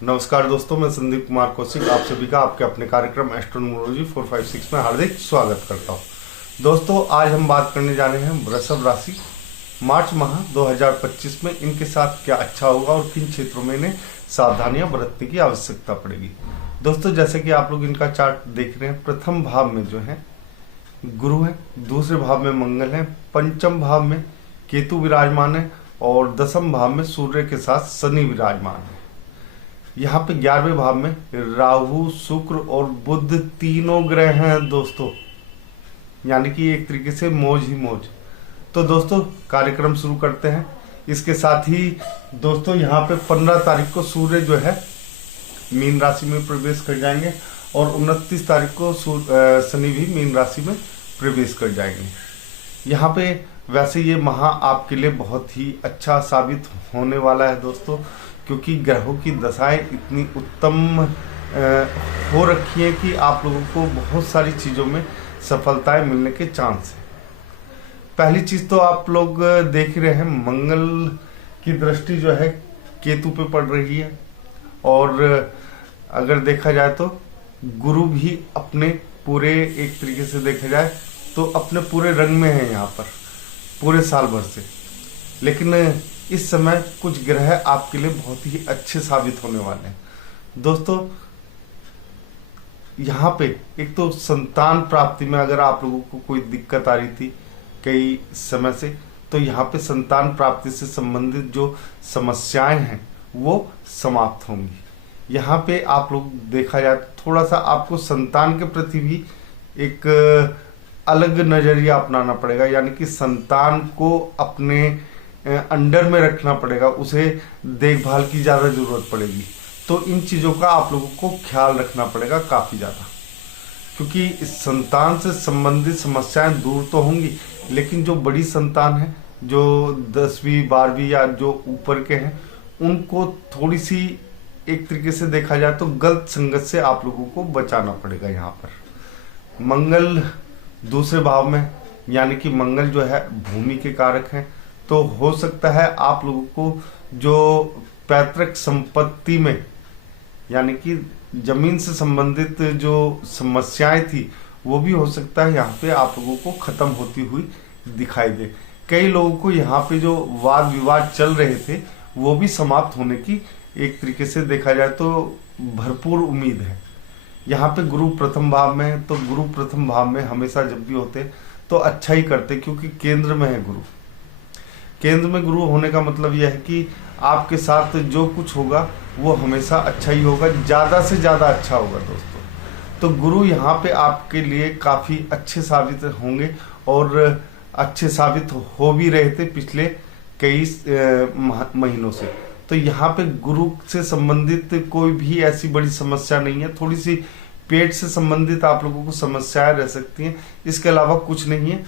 नमस्कार दोस्तों, मैं संदीप कुमार कौशिक आप सभी का आपके अपने कार्यक्रम एस्ट्रोनोमोलॉजी 456 में हार्दिक स्वागत करता हूं। दोस्तों, आज हम बात करने जा रहे हैं वृषभ राशि मार्च माह 2025 में इनके साथ क्या अच्छा होगा और किन क्षेत्रों में इन्हें सावधानियां बरतने की आवश्यकता पड़ेगी। दोस्तों, जैसे कि आप लोग इनका चार्ट देख रहे हैं, प्रथम भाव में जो है गुरु है, दूसरे भाव में मंगल है, पंचम भाव में केतु विराजमान है और दसम भाव में सूर्य के साथ शनि विराजमान है। यहाँ पे 11वें भाव में राहु, शुक्र और बुध तीनों ग्रह हैं दोस्तों, यानी कि एक तरीके से मौज ही मौज। तो दोस्तों, कार्यक्रम शुरू करते हैं। इसके साथ ही दोस्तों, यहाँ पे 15 तारीख को सूर्य जो है मीन राशि में प्रवेश कर जाएंगे और 29 तारीख को शनि भी मीन राशि में प्रवेश कर जाएंगे। यहाँ पे वैसे ये माह आपके लिए बहुत ही अच्छा साबित होने वाला है दोस्तों, क्योंकि ग्रहों की दशाएं इतनी उत्तम हो रखी हैं कि आप लोगों को बहुत सारी चीज़ों में सफलताएं मिलने के चांस हैं। पहली चीज़ तो आप लोग देख ही रहे हैं, मंगल की दृष्टि जो है केतु पे पड़ रही है और अगर देखा जाए तो गुरु भी अपने पूरे, एक तरीके से देखा जाए तो अपने पूरे रंग में है यहाँ पर पूरे साल भर से। लेकिन इस समय कुछ ग्रह आपके लिए बहुत ही अच्छे साबित होने वाले हैं दोस्तों। यहाँ पे एक तो संतान प्राप्ति में अगर आप लोगों को कोई दिक्कत आ रही थी कई समय से, तो यहाँ पे संतान प्राप्ति से संबंधित जो समस्याएं हैं वो समाप्त होंगी। यहाँ पे आप लोग देखा जाए तो थोड़ा सा आपको संतान के प्रति भी एक अलग नजरिया अपनाना पड़ेगा, यानी कि संतान को अपने अंडर में रखना पड़ेगा, उसे देखभाल की ज़्यादा ज़रूरत पड़ेगी। तो इन चीज़ों का आप लोगों को ख्याल रखना पड़ेगा काफ़ी ज़्यादा, क्योंकि इस संतान से संबंधित समस्याएं दूर तो होंगी, लेकिन जो बड़ी संतान है, जो 10वीं 12वीं या जो ऊपर के हैं, उनको थोड़ी सी एक तरीके से देखा जाए तो गलत संगत से आप लोगों को बचाना पड़ेगा। यहाँ पर मंगल दूसरे भाव में, यानी कि मंगल जो है भूमि के कारक हैं, तो हो सकता है आप लोगों को जो पैतृक संपत्ति में, यानी कि जमीन से संबंधित जो समस्याएं थी, वो भी हो सकता है यहाँ पे आप लोगों को खत्म होती हुई दिखाई दे। कई लोगों को यहाँ पे जो वाद विवाद चल रहे थे वो भी समाप्त होने की एक तरीके से देखा जाए तो भरपूर उम्मीद है। यहाँ पे गुरु प्रथम भाव में है, तो गुरु प्रथम भाव में हमेशा जब भी होते तो अच्छा ही करते, क्योंकि केंद्र में है गुरु। केंद्र में गुरु होने का मतलब यह है कि आपके साथ जो कुछ होगा वो हमेशा अच्छा ही होगा, ज़्यादा से ज़्यादा अच्छा होगा दोस्तों। तो गुरु यहाँ पे आपके लिए काफ़ी अच्छे साबित होंगे और अच्छे साबित हो भी रहे थे पिछले कई महीनों से। तो यहाँ पे गुरु से संबंधित कोई भी ऐसी बड़ी समस्या नहीं है। थोड़ी सी पेट से संबंधित आप लोगों को समस्याएं रह सकती हैं, इसके अलावा कुछ नहीं है।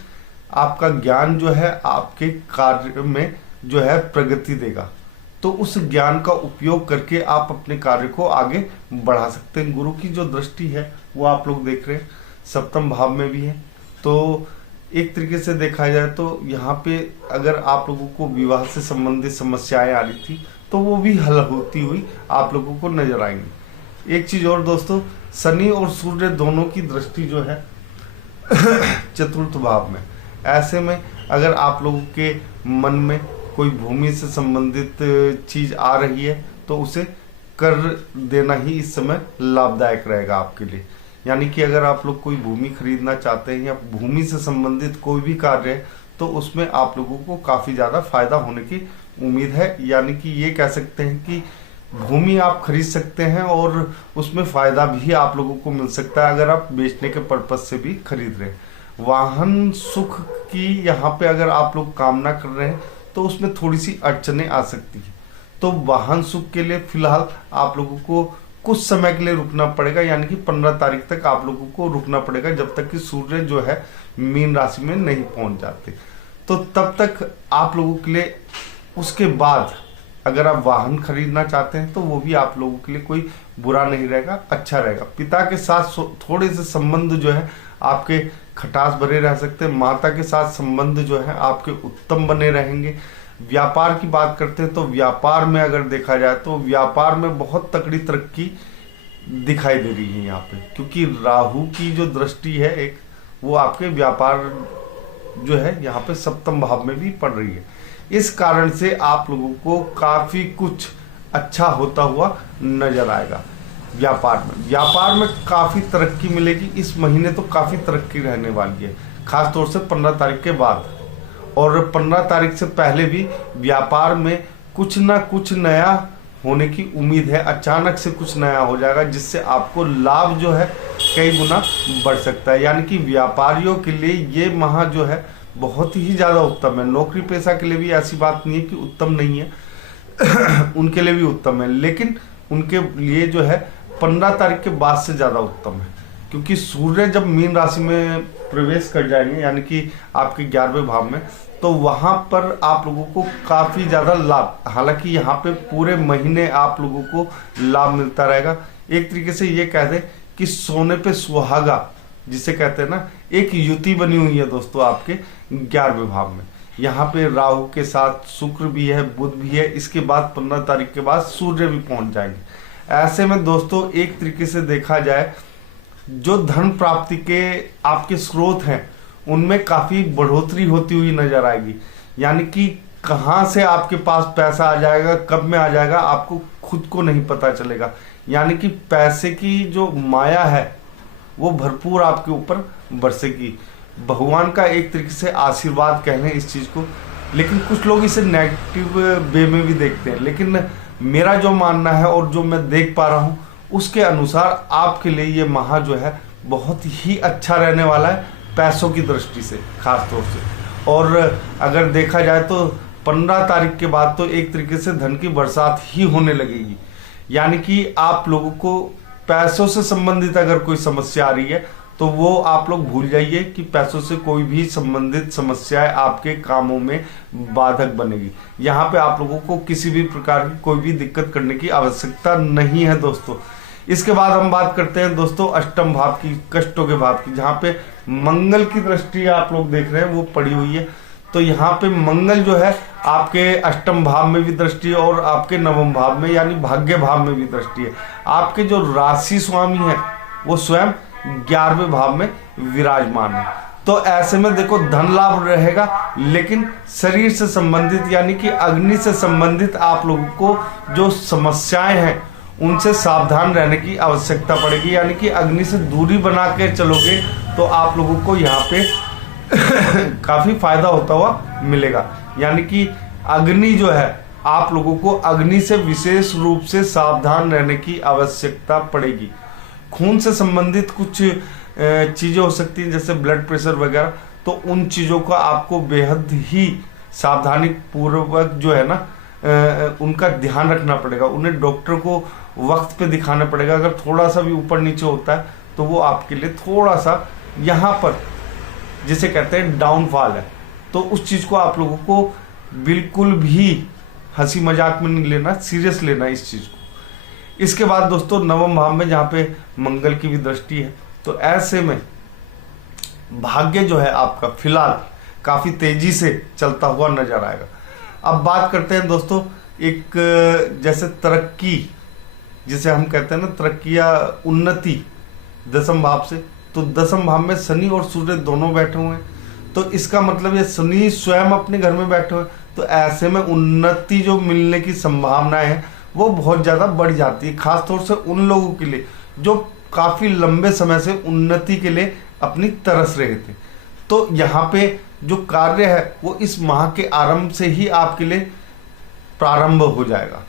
आपका ज्ञान जो है आपके कार्य में जो है प्रगति देगा, तो उस ज्ञान का उपयोग करके आप अपने कार्य को आगे बढ़ा सकते हैं। गुरु की जो दृष्टि है वो आप लोग देख रहे हैं सप्तम भाव में भी है, तो एक तरीके से देखा जाए तो यहाँ पे अगर आप लोगों को विवाह से संबंधित समस्याएं आ रही थी तो वो भी हल होती हुई आप लोगों को नजर आएंगी। एक चीज और दोस्तों, शनि और सूर्य दोनों की दृष्टि जो है चतुर्थ भाव में, ऐसे में अगर आप लोगों के मन में कोई भूमि से संबंधित चीज आ रही है तो उसे कर देना ही इस समय लाभदायक रहेगा आपके लिए। यानी कि अगर आप लोग कोई भूमि खरीदना चाहते हैं या भूमि से संबंधित कोई भी कार्य है तो उसमें आप लोगों को काफी ज्यादा फायदा होने की उम्मीद है। यानी कि ये कह सकते हैं कि भूमि आप खरीद सकते हैं और उसमें फायदा भी आप लोगों को मिल सकता है अगर आप बेचने के पर्पज से भी खरीद रहे हैं। वाहन सुख की यहाँ पे अगर आप लोग कामना कर रहे हैं तो उसमें थोड़ी सी अड़चनें आ सकती है। तो वाहन सुख के लिए फिलहाल आप लोगों को कुछ समय के लिए रुकना पड़ेगा, यानी कि 15 तारीख तक आप लोगों को रुकना पड़ेगा, जब तक कि सूर्य जो है मीन राशि में नहीं पहुंच जाते। तो तब तक आप लोगों के लिए उसके बाद अगर आप वाहन खरीदना चाहते हैं तो वो भी आप लोगों के लिए कोई बुरा नहीं रहेगा, अच्छा रहेगा। पिता के साथ थोड़े से संबंध जो है आपके खटास भरे रह सकते हैं। माता के साथ संबंध जो है आपके उत्तम बने रहेंगे। व्यापार की बात करते हैं तो व्यापार में अगर देखा जाए तो व्यापार में बहुत तगड़ी तरक्की दिखाई दे रही है यहाँ पे, क्योंकि राहु की जो दृष्टि है एक, वो आपके व्यापार जो है यहाँ पे सप्तम भाव में भी पड़ रही है। इस कारण से आप लोगों को काफी कुछ अच्छा होता हुआ नजर आएगा। व्यापार में काफी तरक्की मिलेगी। इस महीने तो काफी तरक्की रहने वाली है, खास तौर से 15 तारीख के बाद। और 15 तारीख से पहले भी व्यापार में कुछ ना कुछ नया होने की उम्मीद है। अचानक से कुछ नया हो जाएगा जिससे आपको लाभ जो है कई गुना बढ़ सकता है। यानी कि व्यापारियों के लिए ये माह जो है बहुत ही ज्यादा उत्तम है। नौकरी पेशा के लिए भी ऐसी बात नहीं है कि उत्तम नहीं है उनके लिए भी उत्तम है, लेकिन उनके लिए जो है 15 तारीख के बाद से ज्यादा उत्तम है, क्योंकि सूर्य जब मीन राशि में प्रवेश कर जाएंगे यानी कि आपके 11वें भाव में, तो वहां पर आप लोगों को काफी ज्यादा लाभ, हालांकि यहाँ पे पूरे महीने आप लोगों को लाभ मिलता रहेगा। एक तरीके से ये कह दे कि सोने पे सुहागा जिसे कहते हैं ना, एक युति बनी हुई है दोस्तों आपके 11वें भाव में। यहाँ पे राहु के साथ शुक्र भी है, बुध भी है। इसके बाद 15 तारीख के बाद सूर्य भी पहुंच जाएंगे। ऐसे में दोस्तों एक तरीके से देखा जाए, जो धन प्राप्ति के आपके स्रोत हैं उनमें काफी बढ़ोतरी होती हुई नजर आएगी। यानी कि कहाँ से आपके पास पैसा आ जाएगा, कब में आ जाएगा, आपको खुद को नहीं पता चलेगा। यानी कि पैसे की जो माया है वो भरपूर आपके ऊपर बरसेगी। भगवान का एक तरीके से आशीर्वाद कह लें इस चीज को, लेकिन कुछ लोग इसे नेगेटिव वे में भी देखते हैं। लेकिन मेरा जो मानना है और जो मैं देख पा रहा हूं उसके अनुसार आपके लिए ये माह जो है बहुत ही अच्छा रहने वाला है, पैसों की दृष्टि से खास तौर से। और अगर देखा जाए तो 15 तारीख के बाद तो एक तरीके से धन की बरसात ही होने लगेगी। यानी कि आप लोगों को पैसों से संबंधित अगर कोई समस्या आ रही है तो वो आप लोग भूल जाइए कि पैसों से कोई भी संबंधित समस्याएं आपके कामों में बाधक बनेगी। यहाँ पे आप लोगों को किसी भी प्रकार की कोई भी दिक्कत करने की आवश्यकता नहीं है दोस्तों। इसके बाद हम बात करते हैं दोस्तों अष्टम भाव की, कष्टों के भाव की, जहाँ पे मंगल की दृष्टि आप लोग देख रहे हैं वो पड़ी हुई है। तो यहाँ पे मंगल जो है आपके अष्टम भाव में भी दृष्टि है और आपके नवम भाव में यानी भाग्य भाव में भी दृष्टि है। आपके जो राशि स्वामी है वो स्वयं 11वें भाव में विराजमान है। तो ऐसे में देखो धन लाभ रहेगा, लेकिन शरीर से संबंधित यानी कि अग्नि से संबंधित आप लोगों को जो समस्याएं हैं उनसे सावधान रहने की आवश्यकता पड़ेगी। यानी कि अग्नि से दूरी बना के चलोगे तो आप लोगों को यहाँ पे काफी फायदा होता हुआ मिलेगा। यानी कि अग्नि जो है आप लोगों को अग्नि से विशेष रूप से सावधान रहने की आवश्यकता पड़ेगी। खून से संबंधित कुछ चीजें हो सकती हैं जैसे ब्लड प्रेशर वगैरह, तो उन चीजों का आपको बेहद ही सावधानी पूर्वक जो है ना उनका ध्यान रखना पड़ेगा। उन्हें डॉक्टर को वक्त पे दिखाना पड़ेगा। अगर थोड़ा सा भी ऊपर नीचे होता है तो वो आपके लिए थोड़ा सा यहाँ पर जिसे कहते हैं डाउनफॉल है। तो उस चीज को आप लोगों को बिल्कुल भी हंसी मजाक में नहीं लेना, सीरियस लेना इस चीज को। इसके बाद दोस्तों नवम भाव में जहाँ पे मंगल की भी दृष्टि है, तो ऐसे में भाग्य जो है आपका फिलहाल काफी तेजी से चलता हुआ नजर आएगा। अब बात करते हैं दोस्तों एक जैसे तरक्की जिसे हम कहते हैं ना, तरक्की या उन्नति दसम भाव से। तो दसम भाव में शनि और सूर्य दोनों बैठे हुए हैं, तो इसका मतलब ये शनि स्वयं अपने घर में बैठे हुए हैं। तो ऐसे में उन्नति जो मिलने की संभावनाएं है वो बहुत ज्यादा बढ़ जाती है, खासतौर से उन लोगों के लिए जो काफी लंबे समय से उन्नति के लिए अपनी तरस रहे थे। तो यहाँ पे जो कार्य है वो इस माह के आरंभ से ही आपके लिए प्रारंभ हो जाएगा।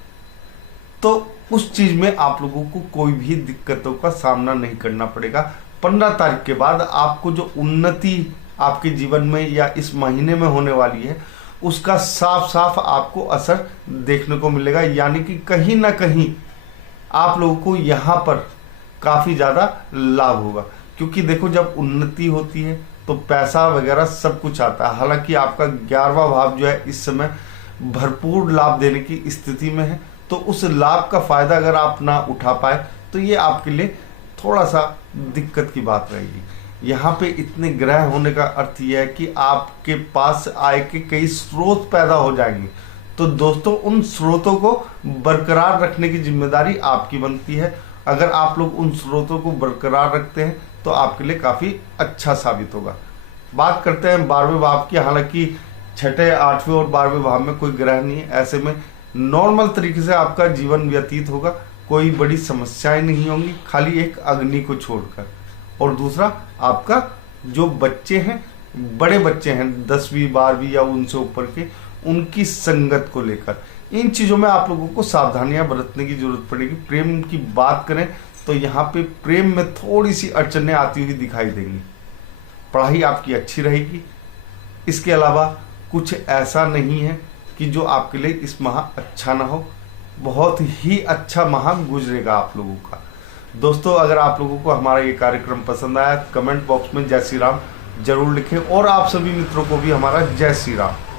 तो उस चीज में आप लोगों को कोई भी दिक्कतों का सामना नहीं करना पड़ेगा। 15 तारीख के बाद आपको जो उन्नति आपके जीवन में या इस महीने में होने वाली है उसका साफ साफ आपको असर देखने को मिलेगा। यानी कि कहीं ना कहीं आप लोगों को यहाँ पर काफी ज्यादा लाभ होगा, क्योंकि देखो जब उन्नति होती है तो पैसा वगैरह सब कुछ आता है। हालांकि आपका 11वां भाव जो है इस समय भरपूर लाभ देने की स्थिति में है। तो उस लाभ का फायदा अगर आप ना उठा पाए तो ये आपके लिए थोड़ा सा दिक्कत की बात रहेगी। यहाँ पे इतने ग्रह होने का अर्थ यह है कि आपके पास आय के कई स्रोत पैदा हो जाएंगे। तो दोस्तों उन स्रोतों को बरकरार रखने की जिम्मेदारी आपकी बनती है। अगर आप लोग उन स्रोतों को बरकरार रखते हैं तो आपके लिए काफी अच्छा साबित होगा। बात करते हैं 12वें भाव की। हालांकि छठे, 8वें और 12वें भाव में कोई ग्रह नहीं है, ऐसे में नॉर्मल तरीके से आपका जीवन व्यतीत होगा, कोई बड़ी समस्याएं नहीं होंगी, खाली एक अग्नि को छोड़कर। और दूसरा, आपका जो बच्चे हैं, बड़े बच्चे हैं 10वीं 12वीं या उनसे ऊपर के, उनकी संगत को लेकर इन चीजों में आप लोगों को सावधानियां बरतने की जरूरत पड़ेगी। प्रेम की बात करें तो यहाँ पे प्रेम में थोड़ी सी अड़चनें आती हुई दिखाई देंगी। पढ़ाई आपकी अच्छी रहेगी। इसके अलावा कुछ ऐसा नहीं है कि जो आपके लिए इस माह अच्छा ना हो। बहुत ही अच्छा माह गुजरेगा आप लोगों का। दोस्तों अगर आप लोगों को हमारा ये कार्यक्रम पसंद आया, कमेंट बॉक्स में जय श्री राम जरूर लिखें और आप सभी मित्रों को भी हमारा जय श्री राम।